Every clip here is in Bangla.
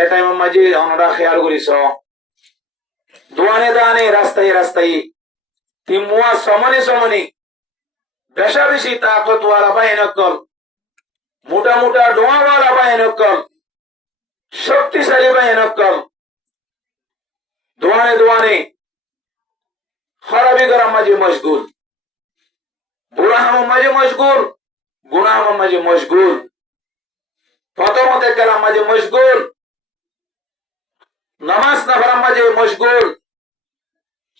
এটাই মাঝে আমরা খেয়াল করিস দোয়ানে দানে রাস্তায় রাস্তায় তিমুয়া সমনে সমনে বেশা বেশি তাকতওয়ালা পায় নকল মোটা মোটা ডোয়াওয়ালা পায় নকল শক্তিশালী পায় নকল দোয়ানে দোয়ানে খরাবি করার মাঝে মশগুল বুড়া হামের মাঝে মশগুল গুনাহ হামের মাঝে মশগুল ফতমতে কালাম মাঝে মশগুল নামাজ না পড়ার মাঝে মশগুল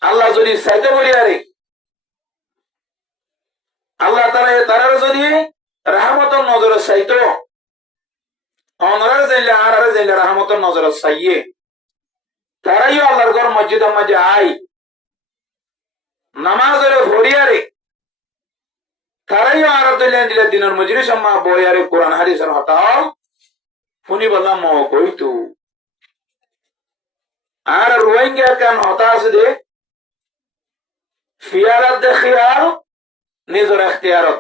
আল্লাহ যদি চাইতে বলি আরে আল্লাহ তারা যদি রাহমতর নজরে চাইতো অনরার যাইলে আর যাইলে রাহমতর নজরে চাইয়ে তারাইও আল্লাহর ঘর মসজিদের মাঝে আই নামাজের ভরিয়ারে তারাইও আর দিলে দিনের মজুরি সম্মা বইয়ারে কোরআন হাদিসের হতাও শুনি বললাম কইতু আর রোহিঙ্গা কেন হতা আছে দে ফিয়ারাত দে খিয়াল নিজের এখতিয়ারত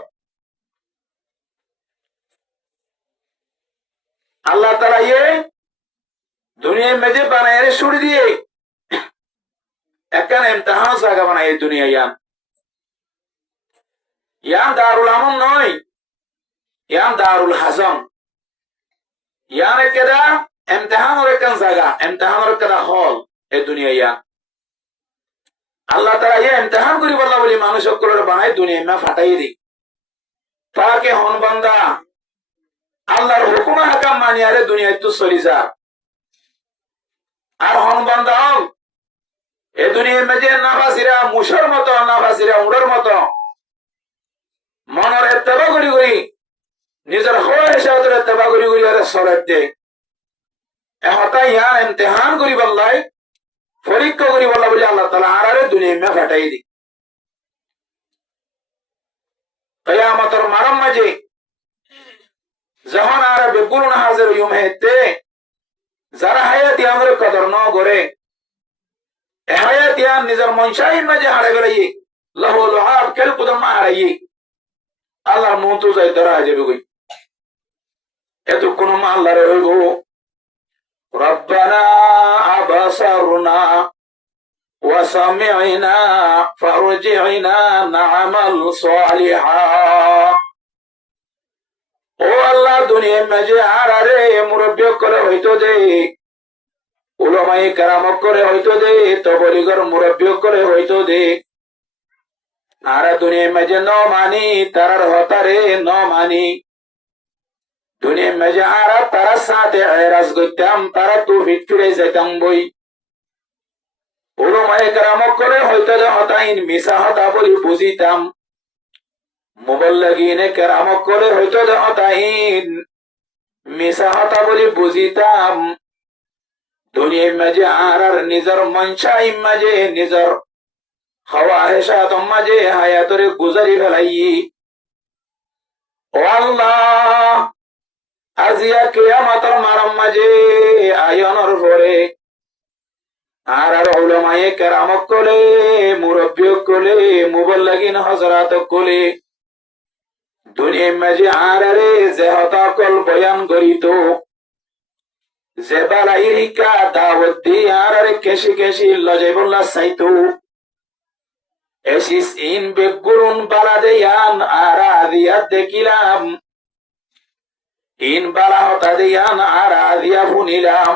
আল্লাহ তাআলা দুনিয়া মেজে বানায় ছুড়ি দিয়ে একখান ইমতিহান জায়গা বানায় দুনিয়া ইয়ান দারুল আমন নয় ইয়ান দারুল হাজম ইয়ান কেদা ইমতিহানের একখান জায়গা ইমতিহানের কেদা হল এই দুনিয়া আল্লাহ তাআলা ইমতিহান করি বললা বলি মানুষ সকলের বানায় দুনিয়া মা ফাটাই দি তাকে হন বান্দা আল্লাহর হুকুম হাকাম মানিয়ারে দুনিয়ায় তো চলি যা আর হন বান্দা এ দুনিয়ার মাঝে নাফাসিরা মুশার মতো নাফাসিরা উড়ার মতো মনের এত্তেবা করি করি নিজের হয় হিসাবে এত্তেবা করি করি আরে সরেট দে হতাই ইয়ার ইমতিহান করি বললাই পরীক্ষা করি বললা বলি আল্লাহ তাআলা আরে দুনিয়া মে ফাটাই দি কিয়ামতের মারাম মাঝে যখন আর বেগুন হাজির হইম হেতে যারা হায়াতি আমার কদর ন করে হায়াতি আর নিজের মনসাই মাঝে হারে বেড়াইয়ে লহু লহাব কেল কুদম হারাইয়ে আল্লাহর মতো যাই ধরা যাবে কই এত কোন আল্লাহরে হইব রব্বানা আবসারনা ওয়া সামি'না ফারজি'না না'মাল সালিহা ও আল্লাহ দুনিয়ার মাঝে আর আরে মুরব্বী করে হইতো দে উলামায়ে কেরাম করে হইতো দে তবলিগর মুরব্বী করে হইতো দে আর দুনিয়ার মাঝে ন মানি তারার হতারে ন মানি দুনিয়ার মাঝে আর তারার সাথে এরাজ করতাম তারা তো ফিরে যাইতাম বই উলামায়ে কেরাম করে হইতো দে হতাইন মিশা হতা বলি বুঝিতাম মুবাল্লিগিনে কেরাম করে হইতো দে হতাইন মিশা হতা বলি বুঝিতাম দুনিয়ার মাঝে আর নিজের মনসাই মাঝে নিজের খাওয়াহেসাত মাঝে হায়াতরে গুজারি ফেলাই ও আল্লাহ আজিয়া কিয়ামতের মারাম মাঝে আয়নের পরে আর উলামায়ে কেরাম কলে মুরব্বী কলে মুবাল্লিগিন হযরত কলে দুনিয়ার মাঝে আর রে যে হতাকল বয়ান করিত যে বালাইরিকা দাওয়াত দি আর রে কেশি কেশি লজে বললা চাইতো এসিস ইন বেগুরুন বালাদে ইয়ান আর আদিয়াত দেখিলাম ইন বালা হতা দিয়ান আর আদিয়া শুনিলাম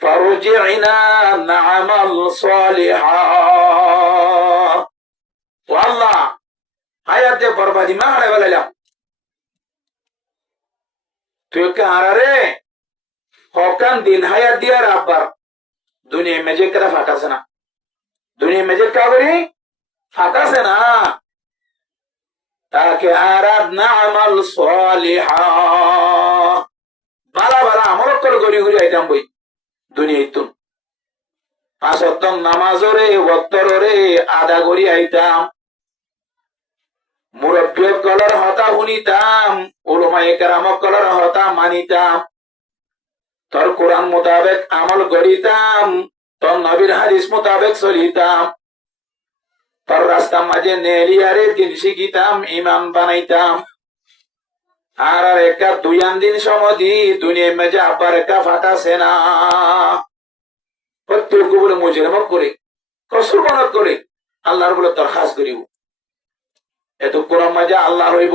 ফারজি'না না'মাল সালিহা ও আল্লাহ হায়াতে বরবাদি মা হারে বলাইলাম তুই কে আরে হকান দিন হায়াত দিয়ার আব্বার দুনিয়া মেজে কেরা ফাটাছে না দুনিয়া মেজে কাবরি ফাটাছে না তাকে আরাদ না'মাল সালিহা বালা বালা আমল করে গড়ি গড়ি আইতাম বই দুনিয়া ইতুন আসতম নামাজরে ওয়াক্তরে আদা গড়ি আইতাম মুরব্বী কলর হতা শুনিতাম উলামায়ে কেরাম কলর হতা মানিতাম তোর কোরআন মোতাবেক আমল করিতাম তোর নবীর হাদিস মোতাবেক চলিতাম তোর রাস্তা মাঝে নেলিয়ারে দিন শিখিতাম ইমাম বানাইতাম আর আর একটা দুই দিন সময় দি দুনিয়ার মাঝে আব্বার একটা ফাটা সেনা প্রত্যেক বলে মজুরমক করে কসুর মনত করে আল্লাহর বলে দরখাস্ত করিব এতক্ষণ মাঝে আল্লাহ হইব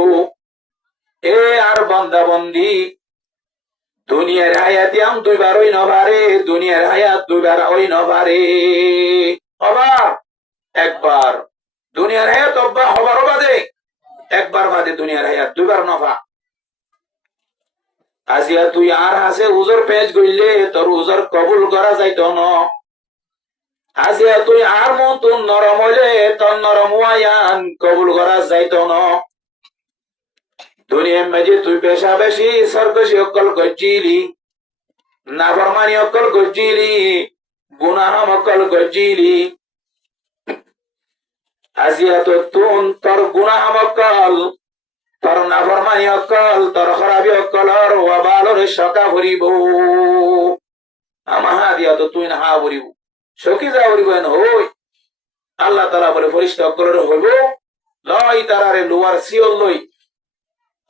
এ আর বন্দা বন্দি দুনিয়ার হায়াতি আম দুইবার ওই নবারে দুনিয়ার হায়াত দুইবার ওই নবারে হবার একবার দুনিয়ার হায়াত হবার বাদে একবার বাদে দুনিয়ার হায়াত দুইবার নফা আজিয়া তুই আর হাসে উজর পেঁচ গইলে তোর উজর কবুল করা যাইত ন আজিয়া তুই আর মন তোর নরম হইলে তোর নরম ওয়ায়ান কবুল করা যাইত ন দুনিয়ার মাঝে তুই পেশা বেশি সরকশি অকল গজ্জিলি নাফরমানি অকল গজ্জিলি গুনাহ অকল গজ্জিলি আজিয়া তো তুন তোর গুনাহ অকল তোর নাফরমানি অকল তোর খরাবি অকলর ওয়াবালর শকা ভরিব আমাহা দিয়া তো তুই না হা ভরিব শকি যা ভরিব এন হই আল্লাহ তাআলা বলে ফরিস্তা অকলর হইব লই তারারে লোয়ার সিওল লই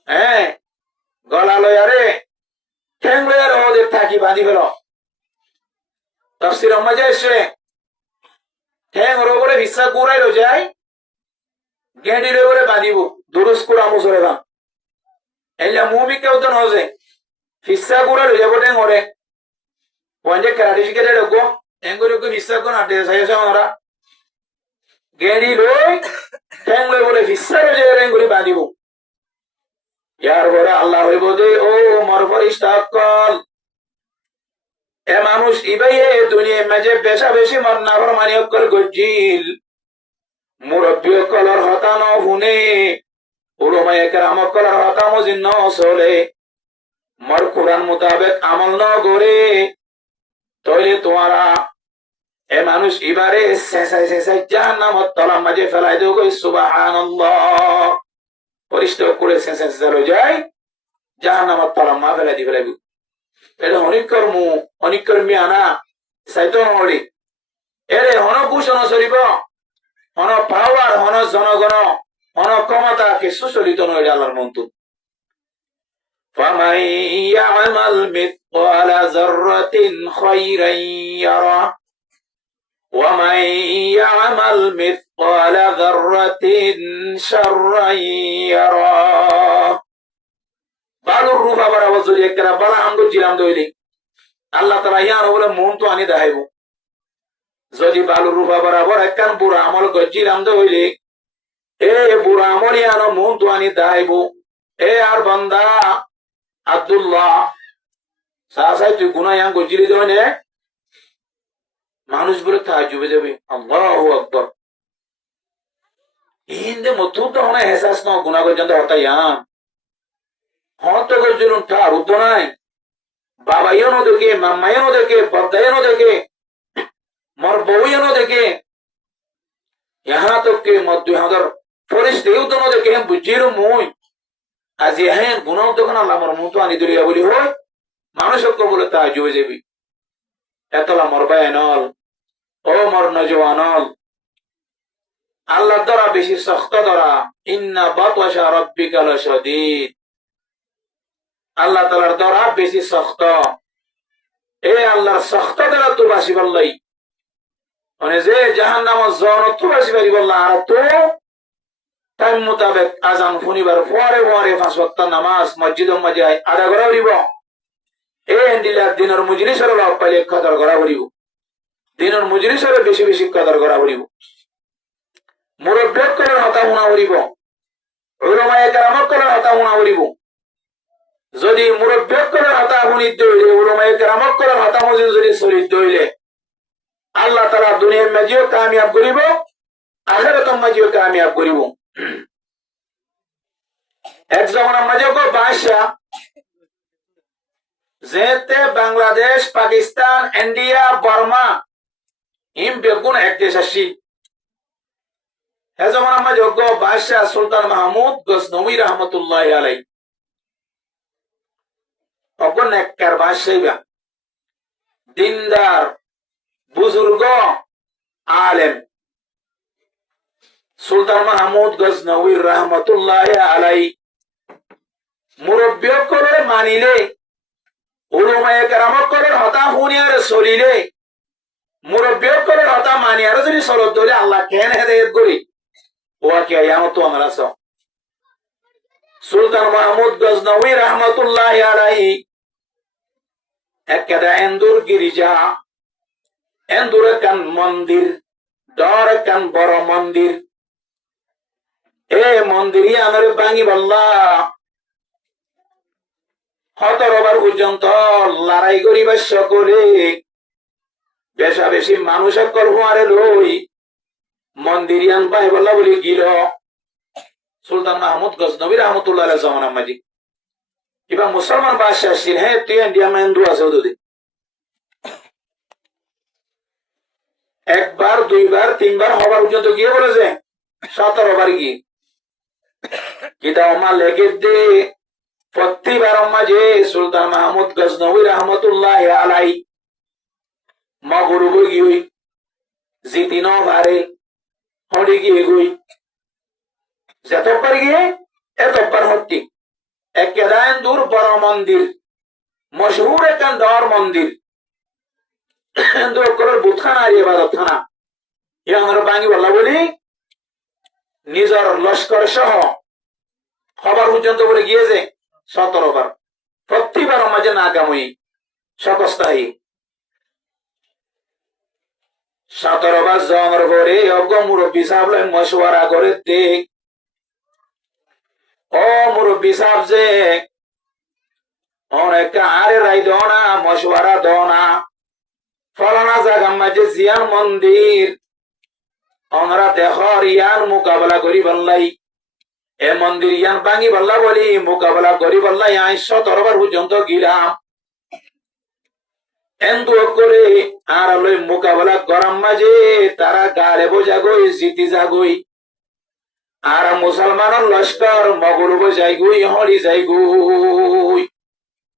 হ্যাঁ গলা লই আরে ঠ্যাং লই আর ওদের থাকি বাঁধি ফেল তাফসীর মাঝে এসে ঠ্যাং রো বলে ভিসা কুড়াই লো যায় গেঁডি লই বলে বাঁধিব দুরুস কুড়া মুসরে ভাঙ এলা মুভি কেউ তো নজে ভিসা কুড়াই লো যাবো ঠ্যাং ওরে ওয়াঞ্জে কারাটি শিখে ঢোকো ঠ্যাং করে ভিসা কোন আটে সাইছে ওরা গেঁডি লই ঠ্যাং লই বলে ভিসা লো যায় ঠ্যাং করে বাঁধিব ইয়ার পরে আল্লাহ হইব যে ও মর ফরিস্তা অকল এ মানুষ ইবাই দুনিয়ার মাঝে বেশা বেশি মর নাফরমানি অকল গজ্জিল মুরব্বী অকলর হতান হুনে উলমায়ে কেরাম অকলর হতাম জিন্ন চলে মর কুরআন মোতাবেক আমল ন করে তইলে তোমারা এ মানুষ ইবারে শেষাই শেষাই জাহান্নামত তলার মাঝে ফেলাই দেও কই সুবহানাল্লাহ পরিষ্কার করে শেষে চলে যায় জাহান্নামত তলার মা ফেলাই দি ফেলাইব এটা অনেক কর্মী আনা চাইতো নড়ি এরে হন ভূষণ চলিব হন পাওয়ার হন জনগণ হন ক্ষমতা কিছু চলিত নয় আল্লাহর মন্তু فَمَن يَعْمَلْ مِثْقَالَ ذَرَّةٍ خَيْرًا يَرَهُ وَمَن يَعْمَلْ مِثْقَالَ ذَرَّةٍ شَرًّا يَرَهُ বালুর রূপা বরাবর যদি একটা বড় আঙ্গ জিরাম দইলি আল্লাহ তাআলা ইয়ার বলে মন তো আনি দেখাইব যদি বালুর রূপা বরাবর একখান বুড়া আমল গজিরাম দইলি এ বুড়া আমল ইয়ানো মন তো আনি দেখাইব এ আর বান্দা আব্দুল্লাহ সাসাই তুই গুনাহ ইয়ান গজিলি দইনে মানুষ বলে তাজ্জুবে যাবে আল্লাহু আকবার ইন্দে মতুত হনে এহসাস ন গুনাহ গজন্দ হতা ইয়ান হত গজলুন তার উদ্দ নাই বাবাইও দেখে মাম্মাইও দেখে বদাইও দেখে মর বউইও দেখে यहाँ तक के मध्य हदर फरिश्ते उदनो देखे हम बुझिरो मुई आज यह गुनाह तो कना ला मर मुतो आनी दुरिया बोली हो मानुष को बोले ताज्जुब जेबी एतला मरबा एनल ओ मर नजवानल আল্লাহ দ্বারা বেশি সখ্ত দ্বারা ইন্না বাতাশা রাব্বিকা লাশাদীদ আল্লাহ তাআলার দ্বারা বেশি সখ্ত এ আল্লাহর সখ্ত দ্বারা তো বাসি বললাই মানে যে জাহান্নামের জন তো বাসি পারি বললা আর তো টাইম মোতাবেক আজান শুনিবার পরে পরে পাঁচ ওয়াক্ত নামাজ মসজিদের মাঝে আদা করা হইব এ এন্ডিলা দিনের মজলিসের লাভ পাইলে কদর করা হইব দিনের মজলিসের বেশি বেশি কদর করা হইব মুরব্বিক করে হতা শুনা হইব উলামায়ে কেরাম করে হতা শুনা হইব যদি মুরব্বিক করে হতা শুনি দইলে উলামায়ে কেরাম করে হতা মজিদ যদি শরীর দইলে আল্লাহ তাআলা দুনিয়ার মাঝেও কামিয়াব করিব আখিরাতের মাঝেও কামিয়াব করিব এক জমানার মাঝে কো বাদশা যেতে বাংলাদেশ পাকিস্তান ইন্ডিয়া বার্মা ইম বেগুন এক দেশ আসি এজমানার মাঝে গো বাদশা সুলতান মাহমুদ গজনবী রাহমাতুল্লাহি আলাইহি অগন এককার বাদশা দিনদার বুজুর্গ আলেম সুলতান মাহমুদ গজনবী রাহমাতুল্লাহি আলাইহি মুরব্বী মুরব্বীসকলে মানিলে উলমায়ে কেরামসকলের হতা শুনিয়ারে চলিলে মুরব্বীসকলের হতা মানিয়ারে যদি চলত ধরে আল্লাহ কেন হেদায়েত করি ওয়া কি আয়ামত আমার আছে সুলতান মাহমুদ গজনবী রহমতুল্লাহি আলাইহি একটা এন্দুর গিরিজা এন্দুর কান মন্দির দর কান বড় মন্দির এ মন্দির আমার ভাঙি বললা 17 বার পর্যন্ত লড়াই করিবার সকলে বেশা বেশি মানুষ সকল হুয়ারে লই মন্দিরিয়ান পাই বললা বলি গিল সুলতান মাহমুদ গজনবী রহমতুল্লাহ আলাইহি জামানা মাঝি কিবা মুসলমান বাদশাহ ছিল হ্যাঁ তুই ইন্ডিয়া মেন্দু আছে ওদের একবার দুইবার তিনবার হবার পর্যন্ত গিয়ে বলেছে 17 বার গিয়ে কিতা ওমা লেগে দে প্রতিবার মাঝে সুলতান মাহমুদ গজনবী রহমতুল্লাহ আলাই মগরুব গিয়ে জিতি ন পারে হড়ি গিয়ে গই যতবার গিয়ে এতবার হত্যি একেদান দূর বড় মন্দির মশহুর একখান দর মন্দির বুথখানা আর ইবাদত খানা এ আমার বাঙি বললা বলি নিজের লস্কর সহ খবর পর্যন্ত বলে গিয়েছে 17 বার প্রতিবার মাঝে নাকামই সকস্তায়ী 17 বার জঙ্গর করে অজ্ঞ মুরব্বী সাহেব মশওয়ারা করে দেখ ও মুরব্বী সাহেব যে অনেক আরে রাই দো না মশওয়ারা দো না ফলানা জায়গা মাঝে জিয়ান মন্দির ওনারা দেখর ইয়ার মোকাবেলা করি বললাই এ মন্দির ইয়ান ভাঙি বললা বলি মোকাবেলা করি বললাই 17 বার পর্যন্ত গিলাম এন্দু করে আর লই মোকাবেলা গরম মাঝে তারা গালে বোঝা গই জিতি যাগই আর মুসলমানের লস্কর মগরুব যাই গুই হলি যাই গুই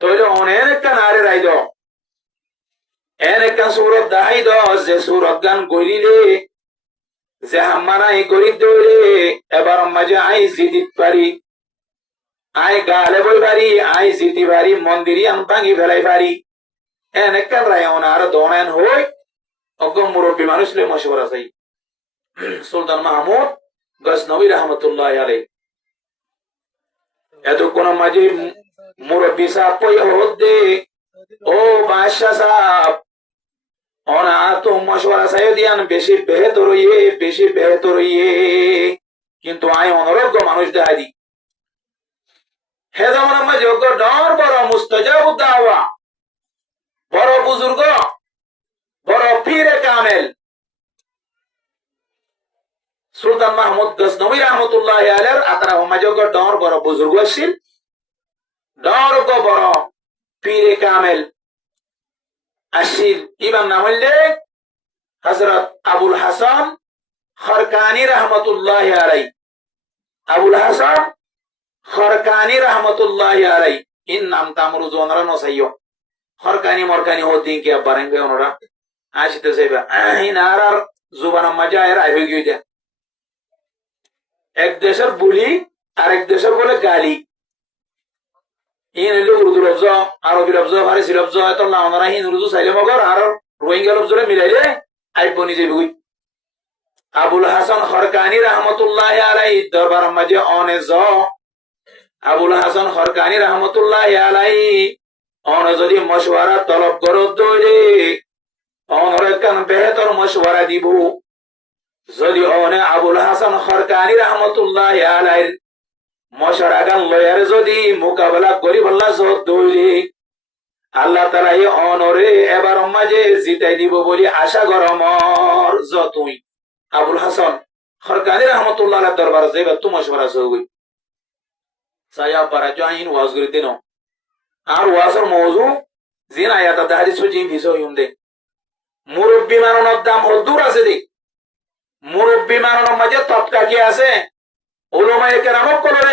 তৈরি অনেক কান আরে রাই দ এন একটা সুরত দাহাই দ যে সুরত গান করিলে যে আমারা এই করি দৌড়ে এবার মাঝে আই জিতিত পারি আই গালে বই পারি আই জিতি পারি মন্দিরই আম ভাঙি ফেলাই পারি এন একটা রায় আর দনেন হই অজ্ঞ মুরব্বী মানুষ লে মশওয়ারা চাই সুলতান মাহমুদ গজনবী রহমতুল্লাহ আলাইহি এতক্ষণ মাঝে মুরব্বী সাহেব পই হদ্দে ও বাদশাহ সাহেব ওনা তো মশওয়ারা চাই দিয়ান বেশি বেহতর ইয়ে কিন্তু আই অনরজ্ঞ মানুষ দেখাই দি হে জামানার মাঝে অজ্ঞ ডর বড় মুস্তাজাবুদ দাওয়া বড় বুজুর্গ বড় পীরে কামেল সুলতান মাহমুদ গজনবী রহমতুল্লাহ আলাইহির আতরা মাঝে অজ্ঞ ডর বড় বুজুর্গ ছিল ডর বড় পীরে কামেল আসিল ইমাম নাম হইলে হযরত আবুল হাসান খরকানি রহমতুল্লাহ আলাইহি আবুল হাসান খরকানি রহমতুল্লাহ আলাইহি ইন নাম তামরু জোনরা নসাইও খরকানি মরকানি হদিন কে বারেঙ্গে ওনরা আসিতে যাইবা ইনার জুবানা মজা এর আই হই গিয়ে এক দেশের বুলি আর এক দেশের বলে গালি ইন হইলে উর্দু লফজ আরবি লফজ ফারসি লফজ এত না ওনরা হিন উর্দু চাইলে মগর আর রোহিঙ্গা লফজরে মিলাইলে আইব নিজে বুই আবুল হাসান খরকানি রহমতুল্লাহ আলাইহি দরবার মাঝে অনে জ আবুল হাসান খরকানি রহমতুল্লাহ আলাইহি অনে যদি মশওয়ারা তলব করো দৌড়ে অনরে কান বেহতর মশওয়ারা দিব যদি অনে আবুল হাসান খরকানি রহমতুল্লাহ আলাইহি মশওয়ারা গান লয়ারে যদি মোকাবেলা করি বললা জত দৌড়ে আল্লাহ তাআলা এই অনরে এবার মাঝে জিতাই দিব বলি আশা গরমর যতই আবুল হাসান খরকানি রহমতুল্লাহ আলাইহি দরবার যাইবা তো মশওয়ারা সগই সায়া পারা জয়েন ওয়াজ করে দিনো আর ওয়াজের মওজু জিন আয়াত হাদিস সুজি ভিসো ইউমদে মুরব্বি মাননের দাম হদুর আছে দি মুরব্বি মাননের মাঝে তৎকা কি আছে উলামায়ে কেরামক করে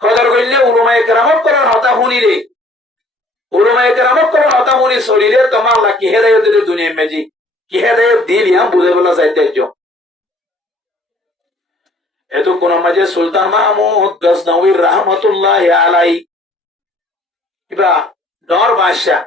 কদর কইলে উলামায়ে কেরামক করে হতা শুনিলে উলামায়ে কেরামক করে হতা শুনি শরীরে তোমার আল্লাহ কি হেদায়েত দিল দুনিয়া মেজি কি হেদায়েত দিল ইয়া বুঝে বলা যাইতে jo এত কোন মাঝে সুলতান মাহমুদ গজনবী রহমতুল্লাহ আলাইহি কিবা ডর বাদশাহ